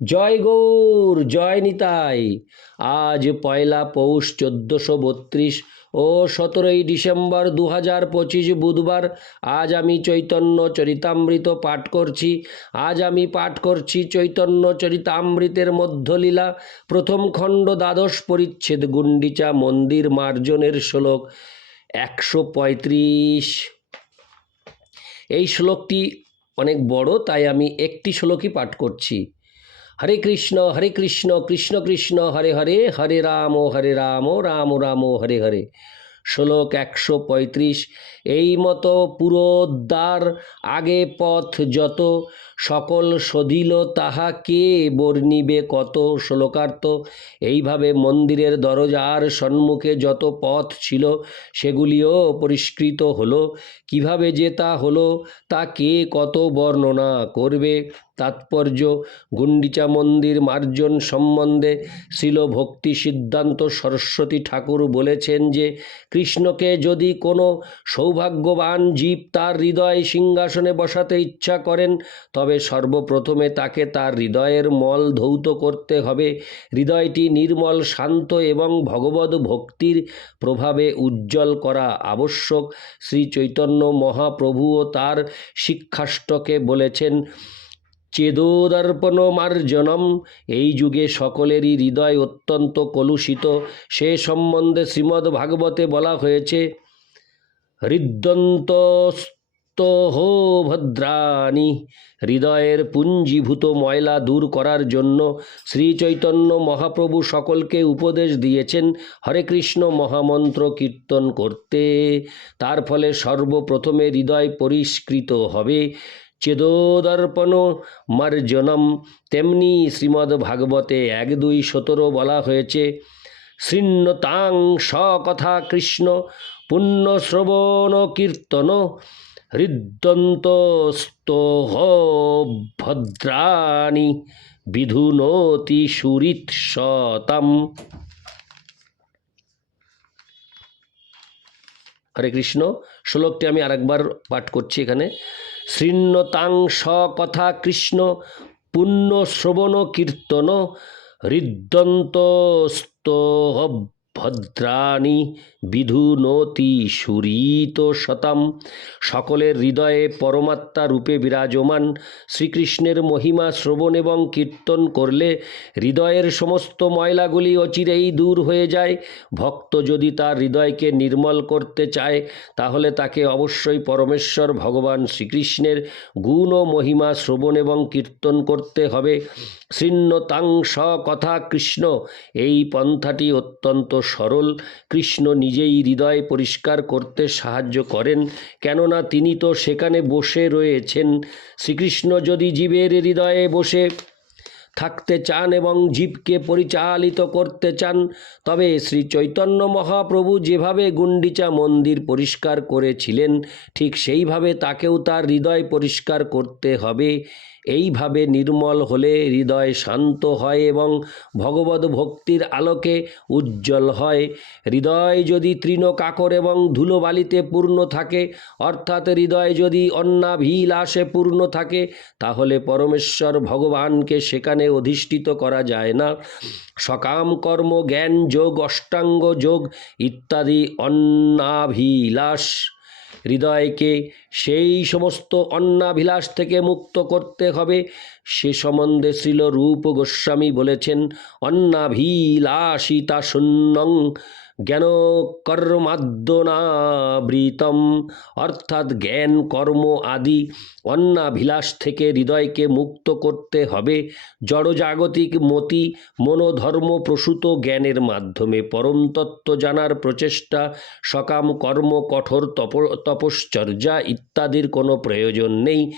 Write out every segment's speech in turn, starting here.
জয় গৌর, জয় নিতাই। আজ পয়লা পৌষ চোদ্দোশো বত্রিশ ও সতেরোই ডিসেম্বর দু হাজার পঁচিশ বুধবার আজ আমি চৈতন্য চরিতামৃত পাঠ করছি। আজ আমি পাঠ করছি চৈতন্য চরিতামৃতের মধ্যলীলা। প্রথম খণ্ড দ্বাদশ পরিচ্ছেদ গুন্ডিচা মন্দির মার্জনের শ্লোক একশো পঁয়ত্রিশ। এই শ্লোকটি অনেক বড়, তাই আমি একটি শ্লোকই পাঠ করছি। হরে কৃষ্ণ হরে কৃষ্ণ কৃষ্ণ কৃষ্ণ, হরে হরে হরে রাম হরে রাম রাম রাম, হরে হরে। শ্লোক একশো পঁয়ত্রিশ, এই মতো পুরোদ্দার আগে পথ যত সকল সদিল তাহা কে বর্ণিবে কত শ্লোকার্থ? এইভাবে মন্দিরের দরজার সম্মুখে যত পথ ছিল, সেগুলিও পরিষ্কৃত হলো। কীভাবে যে তা হলো, তা কে কত বর্ণনা করবে? তাৎপর্য গুন্ডিচা মন্দির মার্জন সম্বন্ধে শিল ভক্তি সিদ্ধান্ত সরস্বতী ঠাকুর বলেছেন যে, কৃষ্ণকে যদি কোনো সৌভাগ্যবান জীব তার হৃদয় সিংহাসনে বসাতে ইচ্ছা করেন, তবে সর্বপ্রথমে তাকে তার হৃদয়ের মল ধৌত করতে হবে। হৃদয়টি নির্মল, শান্ত এবং ভগবত ভক্তির প্রভাবে উজ্জ্বল করা আবশ্যক। শ্রী চৈতন্য মহাপ্রভুও তার শিক্ষাষ্টকে বলেছেন চেদোদর্পণ মার্জনম এই যুগে সকলেরই হৃদয় অত্যন্ত কলুষিত। সে সম্বন্ধে শ্রীমদ্ ভাগবতে বলা হয়েছে হৃদন্তস্তহ ভদ্রাণী, হৃদয়ের পুঞ্জীভূত ময়লা দূর করার জন্য শ্রীচৈতন্য মহাপ্রভু সকলকে উপদেশ দিয়েছেন, হরে কৃষ্ণ মহামন্ত্র কীর্তন করতে। তার ফলে সর্বপ্রথমে হৃদয় পরিষ্কৃত হবে। চেদোদর্পণ মার্জনম। তেমনি শ্রীমদ্ ভাগবতে এক দুই সতেরো বলা হয়েছে, শৃণ্যতাং কথা কৃষ্ণ পুণ্য শ্রবণ কীর্তন। হৃদন্তস্তোহ ভদ্রাণি বিধুনতি সুরিৎসতাম হরে কৃষ্ণ শ্লোকটি আমি আরেকবার পাঠ করছি এখানে। শৃণ্যতাং কথা কৃষ্ণ, পুণ্য শ্রবণ কীর্তন হৃদন্তস্তোহ ভদ্রাণী বিধুনতি সুরিত শতম। সকলের হৃদয়ে পরমাত্মা রূপে বিরাজমান। শ্রীকৃষ্ণের মহিমা শ্রবণ এবং কীর্তন করলে হৃদয়ের সমস্ত ময়লাগুলি অচিরেই দূর হয়ে যায়। ভক্ত যদি তার হৃদয়কে নির্মল করতে চায়, তাহলে তাকে অবশ্যই পরমেশ্বর ভগবান শ্রীকৃষ্ণের গুণ ও মহিমা শ্রবণ এবং কীর্তন করতে হবে। শৃণ্যতাং কথা কৃষ্ণ। এই পন্থাটি অত্যন্ত সরল। কৃষ্ণ নিজেই হৃদয় পরিষ্কার করতে সাহায্য করেন, কেননা তিনি তো সেখানে বসে রয়েছেন। শ্রীকৃষ্ণ যদি জীবের হৃদয়ে বসে থাকতে চান এবং জীবকে পরিচালিত করতে চান, তবে শ্রী চৈতন্য মহাপ্রভু যেভাবে গুন্ডিচা মন্দির পরিষ্কার করেছিলেন, ঠিক সেইভাবে তাকেও তার হৃদয় পরিষ্কার করতে হবে। এইভাবে নির্মল হলে হৃদয় শান্ত হয় এবং ভগবত ভক্তির আলোকে উজ্জ্বল হয়। হৃদয় যদি তৃণ কাকর এবং ধুলোবালিতে পূর্ণ থাকে, অর্থাৎ হৃদয় যদি অন্নাভিলাষে পূর্ণ থাকে, তাহলে পরমেশ্বর ভগবানকে সেখানে অধিষ্ঠিত করা যায় না। সকাম কর্ম, জ্ঞান যোগ, অষ্টাঙ্গ যোগ ইত্যাদি অন্নাভিলাষ হৃদয়কে সেই সমস্ত অন্নাভিলাষ থেকে মুক্ত করতে হবে। সে সম্বন্ধে শ্রীল রূপ গোস্বামী বলেছেন, অন্নাভিলাষিতা শূন্যং জ্ঞান কর্মাদ্যনাবৃতম অর্থাৎ জ্ঞান, কর্ম আদি অন্নাভিলাষ থেকে হৃদয়কে মুক্ত করতে হবে। জড়জাগতিক মতি মনোধর্ম প্রসূত জ্ঞানের মাধ্যমে পরম তত্ত্ব জানার প্রচেষ্টা, সকাম কর্ম, কঠোর তপ, তপশ্চর্যা ইত্যাদির কোনো প্রয়োজন নেই।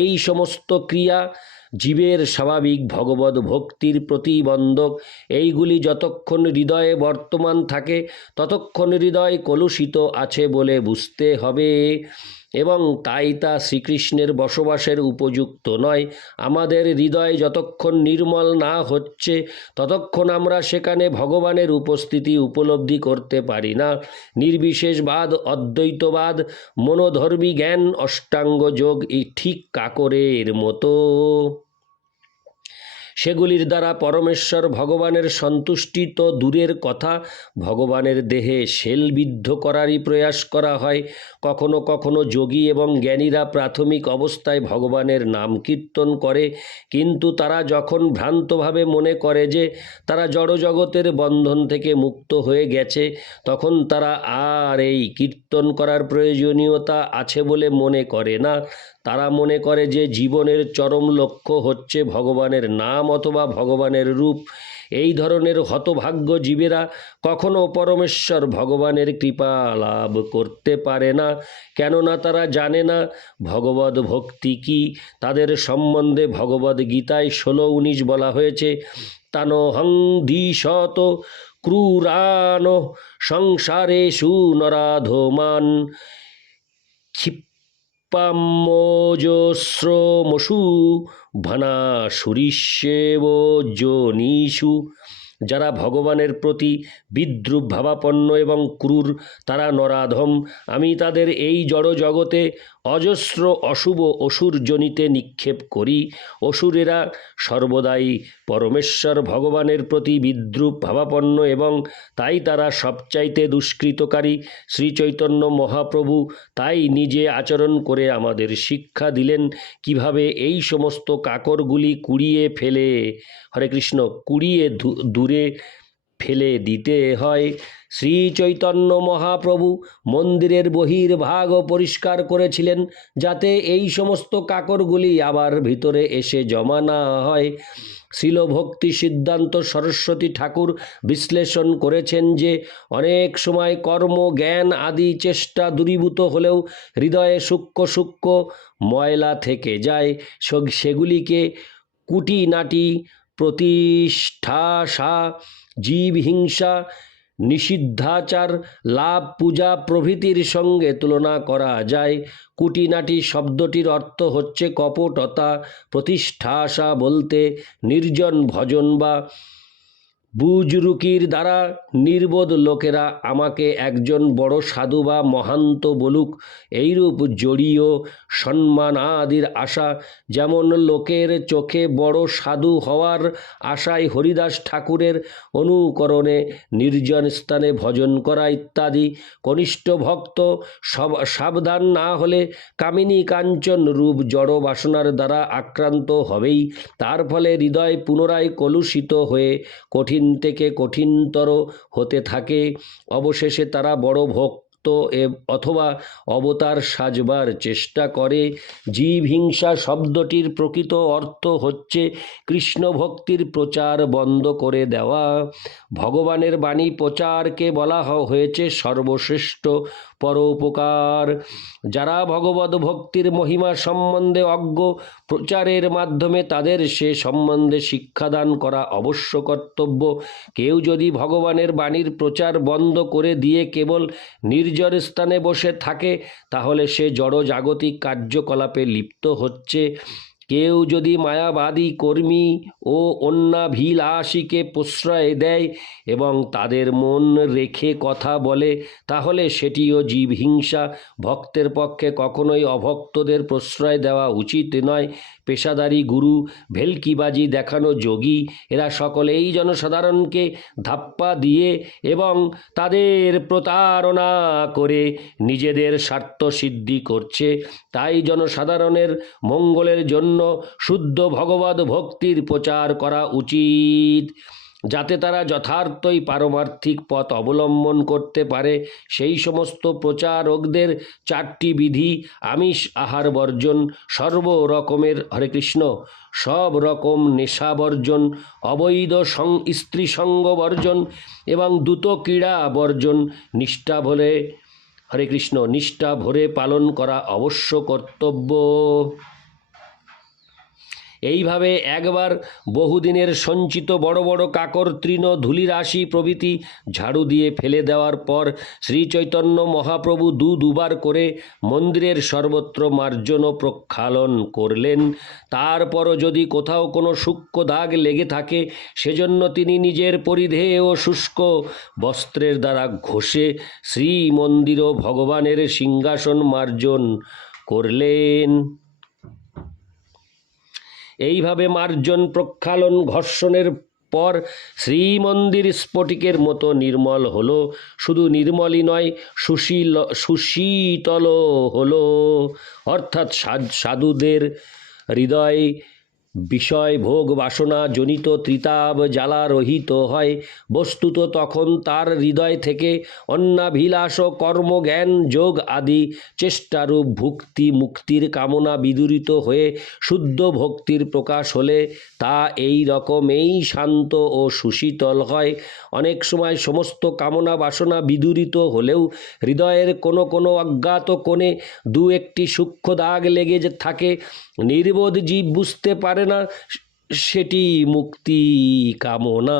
এই সমস্ত ক্রিয়া জীবের স্বাভাবিক ভগবত ভক্তির প্রতিবন্ধক। এইগুলি যতক্ষণ হৃদয়ে বর্তমান থাকে, ততক্ষণ হৃদয় কলুষিত আছে বলে বুঝতে হবে। এবং তাই তা শ্রীকৃষ্ণের বসবাসের উপযুক্ত নয়। আমাদের হৃদয় যতক্ষণ নির্মল না হচ্ছে, ততক্ষণ আমরা সেখানে ভগবানের উপস্থিতি উপলব্ধি করতে পারি না। নির্বিশেষবাদ অদ্বৈতবাদ, মনোধর্মী জ্ঞান, অষ্টাঙ্গ যোগ এই ঠিক কাকরের মতো। সেগুলির দ্বারা পরমেশ্বর ভগবানের সন্তুষ্টি তো দূরের কথা, ভগবানের দেহে শেলবিদ্ধ করারই প্রয়াস করা হয়। কখনো কখনো যোগী এবং জ্ঞানীরা প্রাথমিক অবস্থায় ভগবানের নাম কীর্তন করে, কিন্তু তারা যখন ভ্রান্তভাবে মনে করে যে তারা জড়জগতের বন্ধন থেকে মুক্ত হয়ে গেছে, তখন তারা আর এই কীর্তন করার প্রয়োজনীয়তা আছে বলে মনে করে না। তারা মনে করে যে জীবনের চরম লক্ষ্য হচ্ছে ভগবানের নাম অথবা ভগবানের রূপ। এই ধরনের হতভাগ্য জীবেরা কখনো পরমেশ্বর ভগবানের কৃপা লাভ করতে পারে না। কেননা তারা জানে না ভগবদ ভক্তি কি? তাদের সম্বন্ধে ভগবদ গীতায় ষোলো উনিশ বলা হয়েছে, তানহং দ্বিশত ক্রুরান সংসারেষু নরাধমান ক্ষিপ্পাম্মোজস্রমসু ভনা সুরিষ্যেব যোনিষু যারা ভগবানের প্রতি বিদ্রুপ ভাবাপন্ন এবং ক্রূর, তারা নরাধম। আমি তাদের এই জড় জগতে অজস্র অশুভ অসুরজনিতে নিক্ষেপ করি। অসুরেরা সর্বদাই পরমেশ্বর ভগবানের প্রতি বিদ্রুপ ভাবাপন্ন এবং তাই তারা সবচাইতে দুষ্কৃতকারী। শ্রীচৈতন্য মহাপ্রভু তাই নিজে আচরণ করে আমাদের শিক্ষা দিলেন কীভাবে এই সমস্ত কাকরগুলি কুড়িয়ে ফেলে। হরে কৃষ্ণ, কুড়িয়ে দূরে ফেলে দিতে হয়। শ্রী চৈতন্য মহাপ্রভু মন্দিরের বহির বহির্ভাগও পরিষ্কার করেছিলেন যাতে এই সমস্ত কাকরগুলি আবার ভিতরে এসে জমা না হয়। শিল ভক্তি সিদ্ধান্ত সরস্বতী ঠাকুর বিশ্লেষণ করেছেন যে, অনেক সময় কর্ম, জ্ঞান আদি চেষ্টা দূরীভূত হলেও হৃদয়ে সূক্ষ্ম সূক্ষ্ম ময়লা থেকে যায়। সগ- সেগুলিকে কুটিনাটি প্রতিষ্ঠাসা জীবহিংসা নিষিদ্ধাচার লাভ পূজা প্রভৃতির সঙ্গে তুলনা করা যায়। কুটিনাটি শব্দটির অর্থ হচ্ছে কপটতা প্রতিষ্ঠাসা বলতে নির্জন ভজন বা বুজরুকির দ্বারা নির্বোধ লোকেরা আমাকে একজন বড় সাধু বা মহান্ত বলুক, এইরূপ জড়ীয় সম্মানাদির আশা, যেমন লোকের চোখে বড় সাধু হওয়ার আশায় হরিদাস ঠাকুরের অনুকরণে নির্জন স্থানে ভজন করা ইত্যাদি। কনিষ্ঠ ভক্ত সব সাবধান না হলে কামিনী কাঞ্চন রূপ জড় বাসনার দ্বারা আক্রান্ত হবেই। তার ফলে হৃদয় পুনরায় কলুষিত হয়ে কঠিন থেকে কঠিনতর হতে থাকে। অবশেষে তারা বড় ভক্ত অথবা অবতার সাজবার চেষ্টা করে। জীব হিংসা শব্দটির প্রকৃত অর্থ হচ্ছে কৃষ্ণ ভক্তির প্রচার বন্ধ করে দেওয়া। ভগবানের বাণী প্রচারকে বলা হয়েছে সর্বশ্রেষ্ঠ পরোপকার। যারা ভগবত ভক্তির মহিমা সম্বন্ধে অজ্ঞ, প্রচারের মাধ্যমে তাদের সে সম্বন্ধে শিক্ষাদান করা অবশ্য কর্তব্য। কেউ যদি ভগবানের বাণীর প্রচার বন্ধ করে দিয়ে কেবল নির্জন স্থানে বসে থাকে, তাহলে সে জড় জাগতিক কার্যকলাপে লিপ্ত হচ্ছে। কেউ যদি মায়াবাদী কর্মী ও অন্যাভিলাষীকে প্রশ্রয় দেয় এবং তাদের মন রেখে কথা বলে, তাহলে সেটিও জীব হিংসা ভক্তের পক্ষে কখনোই অভক্তদের প্রশ্রয় দেওয়া উচিত নয়। পেশাদারি গুরু, ভেলকিবাজি দেখানো যোগী, এরা সকলেই জনসাধারণকে ধাপ্পা দিয়ে এবং তাদের প্রতারণা করে নিজেদের স্বার্থ সিদ্ধি করছে। তাই জনসাধারণের মঙ্গলের জন্য শুদ্ধ ভগবত ভক্তির প্রচার করা উচিত। যাতে তারা যথার্থই পারমার্থিক পথ অবলম্বন করতে পারে, সেই সমস্ত প্রচারকদের চারটি বিধি, আমিষ আহার বর্জন, সর্ব রকমের, হরে কৃষ্ণ, সব রকম নেশা বর্জন, অবৈধ সং, স্ত্রী সঙ্গ বর্জন এবং দ্রুত ক্রীড়া বর্জন, নিষ্ঠা ভরে হরে কৃষ্ণ, নিষ্ঠা ভরে পালন করা অবশ্য কর্তব্য। এইভাবে একবার বহুদিনের সঞ্চিত বড় বড় কাকর, তৃণ, ধূলিরাশি প্রভৃতি ঝাড়ু দিয়ে ফেলে দেওয়ার পর শ্রী চৈতন্য মহাপ্রভু দু দুবার করে মন্দিরের সর্বত্র মার্জন প্রক্ষালন করলেন। তারপরও যদি কোথাও কোনো সূক্ষ্ম দাগ লেগে থাকে, সেজন্য তিনি নিজের পরিধেয় ও শুষ্ক বস্ত্রের দ্বারা ঘষে শ্রী মন্দির ও ভগবানের সিংহাসন মার্জন করলেন। এইভাবে মার্জন প্রক্ষালন ঘর্ষণের পর শ্রীমন্দির স্ফটিকের মতো নির্মল হলো। শুধু নির্মলই নয়, সুশীল সুশীতল হলো। অর্থাৎ সাধ- সাধুদের হৃদয় বিষয় ভোগ বাসনা জনিত ত্রিতাব জ্বালা রহিত হয়। বস্তুত তখন তার হৃদয় থেকে অন্নাভিলাষ, কর্মজ্ঞান, যোগ আদি চেষ্টারূপ ভুক্তি মুক্তির কামনা বিদূরিত হয়ে শুদ্ধ ভক্তির প্রকাশ হলে তা এই রকমেই শান্ত ও সুশীতল হয়। অনেক সময় সমস্ত কামনা বাসনা বিদূরিত হলেও হৃদয়ের কোনো কোনো অজ্ঞাত কোণে দু একটি সূক্ষ্ম দাগ লেগে থাকে। নির্বোধ জীব বুঝতে পারে না, সেটি মুক্তি কামনা।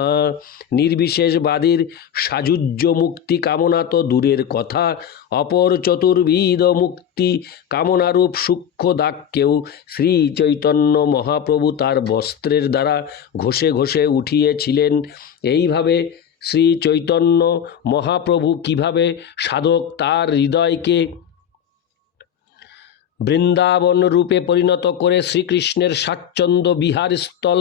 নির্বিশেষবাদীর সাযুজ্য মুক্তি কামনা তো দূরের কথা, অপর চতুর্বিদ মুক্তি কামনারূপ সূক্ষ্ম দাগকেও শ্রী চৈতন্য মহাপ্রভু তার বস্ত্রের দ্বারা ঘষে ঘষে উঠিয়েছিলেন। এইভাবে শ্রী চৈতন্য মহাপ্রভু কীভাবে সাধক তার হৃদয়কে বৃন্দাবন রূপে পরিণত করে শ্রীকৃষ্ণের স্বাচ্ছন্দ্য বিহারস্থল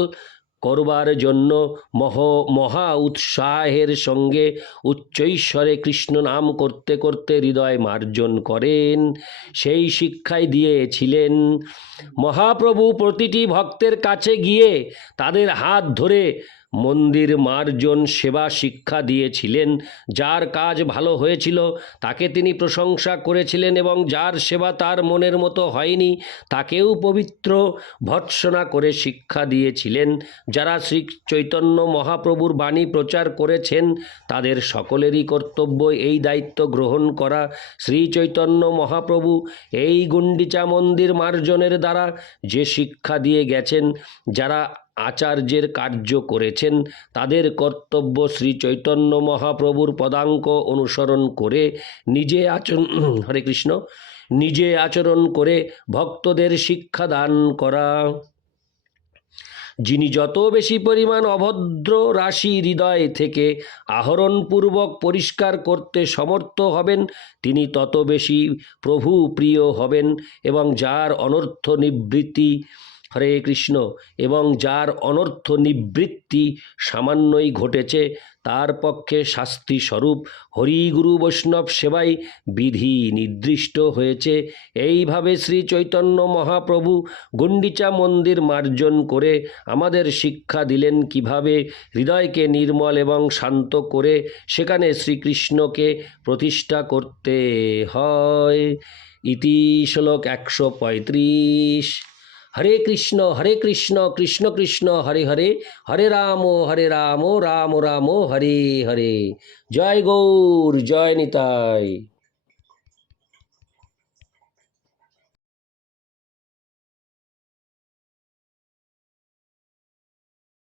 করবার জন্য মহ মহা উৎসাহের সঙ্গে উচ্চৈশ্বরে কৃষ্ণ নাম করতে করতে হৃদয় মার্জন করেন। সেই শিক্ষাই দিয়েছিলেন। মহাপ্রভু প্রতিটি ভক্তের কাছে গিয়ে তাদের হাত ধরে মন্দির মার্জন সেবা শিক্ষা দিয়েছিলেন, যার কাজ ভালো হয়েছিল, তাকে তিনি প্রশংসা করেছিলেন এবং যার সেবা তার মনের মতো হয়নি, তাকেও পবিত্র ভৎসনা করে শিক্ষা দিয়েছিলেন। যারা শ্রী চৈতন্য মহাপ্রভুর বাণী প্রচার করেছেন, তাদের সকলেরই কর্তব্য এই দায়িত্ব গ্রহণ করা। শ্রী চৈতন্য মহাপ্রভু এই গুন্ডিচা মন্দির মার্জনের দ্বারা যে শিক্ষা দিয়ে গেছেন, যারা আচার্যের কার্য করেছেন। তাদের কর্তব্য শ্রী চৈতন্য মহাপ্রভুর পদাঙ্ক অনুসরণ করে নিজে আচরণ হরে কৃষ্ণ, নিজে আচরণ করে ভক্তদের শিক্ষা দান করা। যিনি যত বেশি পরিমাণ অভদ্র রাশি হৃদয় থেকে আহরণপূর্বক পরিষ্কার করতে সমর্থ হবেন, তিনি তত বেশি প্রভু প্রিয় হবেন এবং যার অনর্থ নিবৃত্তি হরে কৃষ্ণ এবং যার অনর্থ নিবৃত্তি সামান্যই ঘটেছে, তার পক্ষে শাস্তি স্বরূপ হরিগুরু বৈষ্ণব সেবাই বিধি নির্দিষ্ট হয়েছে। এইভাবে শ্রী চৈতন্য মহাপ্রভু গুন্ডিচা মন্দির মার্জন করে আমাদের শিক্ষা দিলেন কীভাবে হৃদয়কে নির্মল এবং শান্ত করে সেখানে শ্রীকৃষ্ণকে প্রতিষ্ঠা করতে হয়। ইতি শ্লোক একশো পঁয়ত্রিশ। হরে কৃষ্ণ হরে কৃষ্ণ কৃষ্ণ কৃষ্ণ, হরে হরে হরে রাম হরে রাম রাম রাম, হরে হরে। জয় গৌর, জয় নিতাই।